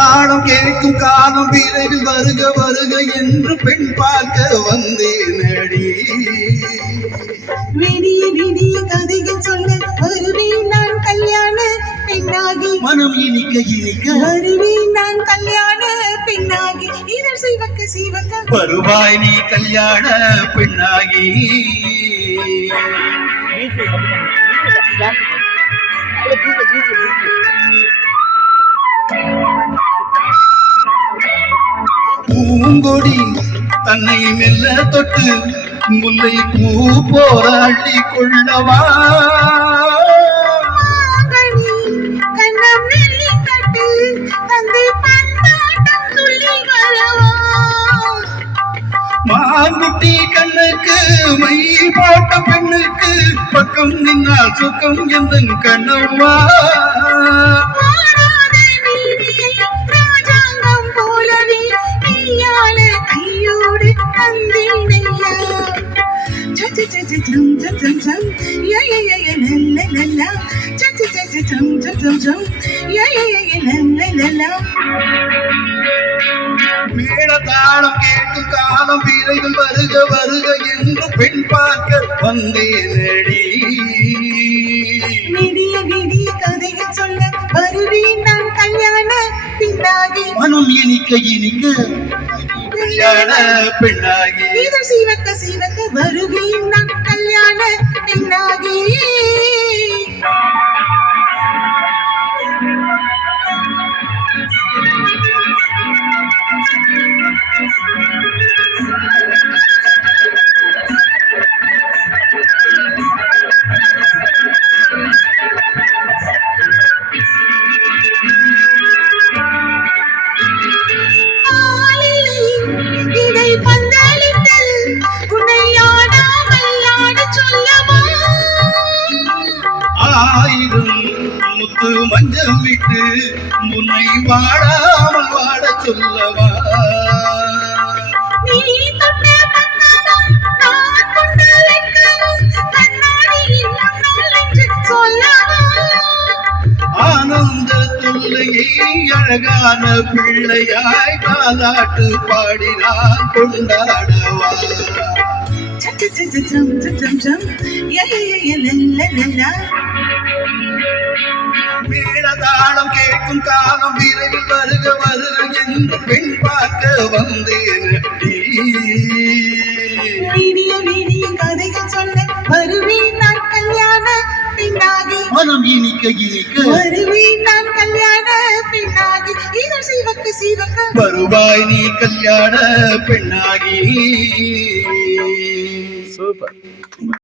மேளதாளம் கேட்கும் காலம் விரைவில் வருக வருக என்று பெண் பார்க்க வந்தேனடி. விடிய விடிய கதைகள் சொல்ல வருவேன் நான் கல்யாண பெண்ணாகி. மனம் இனிக்க இனிக்க வருவேன் நான் கல்யாண பெண்ணாகி. இதழ் சிவக்க சிவக்க வருவாய் நீ கல்யாண பெண்ணாகி. பூங்கொடி தன்னை மெல்ல தொட்டு முல்லை பூ போராடி கொள்ளவா. கண்ணம் நெல்லி தட்டு தந்தை பந்தாட்டம் துள்ளி வரவா. மாங்குட்டி கண்ணுக்கு மை போட்ட பெண்ணுக்கு பக்கம் நின்னால் சுக்கம் எந்த கண்ணவா. ராஜாங்கம் போலவே நீயால கையோடு தந்தேனையா. மேளதாளம் கேட்கும் காலம் விரைவில் வருக வருக என்று பெண் பார்க்க வந்தேனடி. விடிய விடிய கதைகள் சொல்ல வருவேன் நான் கல்யாண பெண்ணாகி. மனம் இனிக்க இனிக்க கல்யாண பெண்ணாகி. இதழ் சிவக்க சிவக்க வருவேன் நான் கல்யாண பெண்ணாகி. இதை பந்தளித்து உன்னை ஆடாமல் ஆடச் சொல்லவா. ஆயிரம் முத்து மஞ்சள் விட்டு முன்னை வாடாமல் வாடச் சொல்லவா. நீ தொட்ட பக்கமும் நான் கொண்ட வெட்கமும் கண்ணாடியின் முன்னால் என்று சொல்லவா. ஆனந்த தொல்லையை அழகான பிள்ளையாய் காலாட்டு பாடினான் கொண்டாடவா. மேளதாளம் கேட்கும் காலம் விரைவில் வருக வருக என்று பெண் பார்க்க வந்தேனடி. விடிய விடிய கதைகள் சொல்ல வருவேன் நான் கல்யாண பெண்ணாகி. மனம் இனிக்க இனிக்க வருவேன் நான் கல்யாண பெண்ணாகி. இதழ் சிவக்க சிவக்க வருவாய் நீ கல்யாண பெண்ணாகி. சூப்பர்.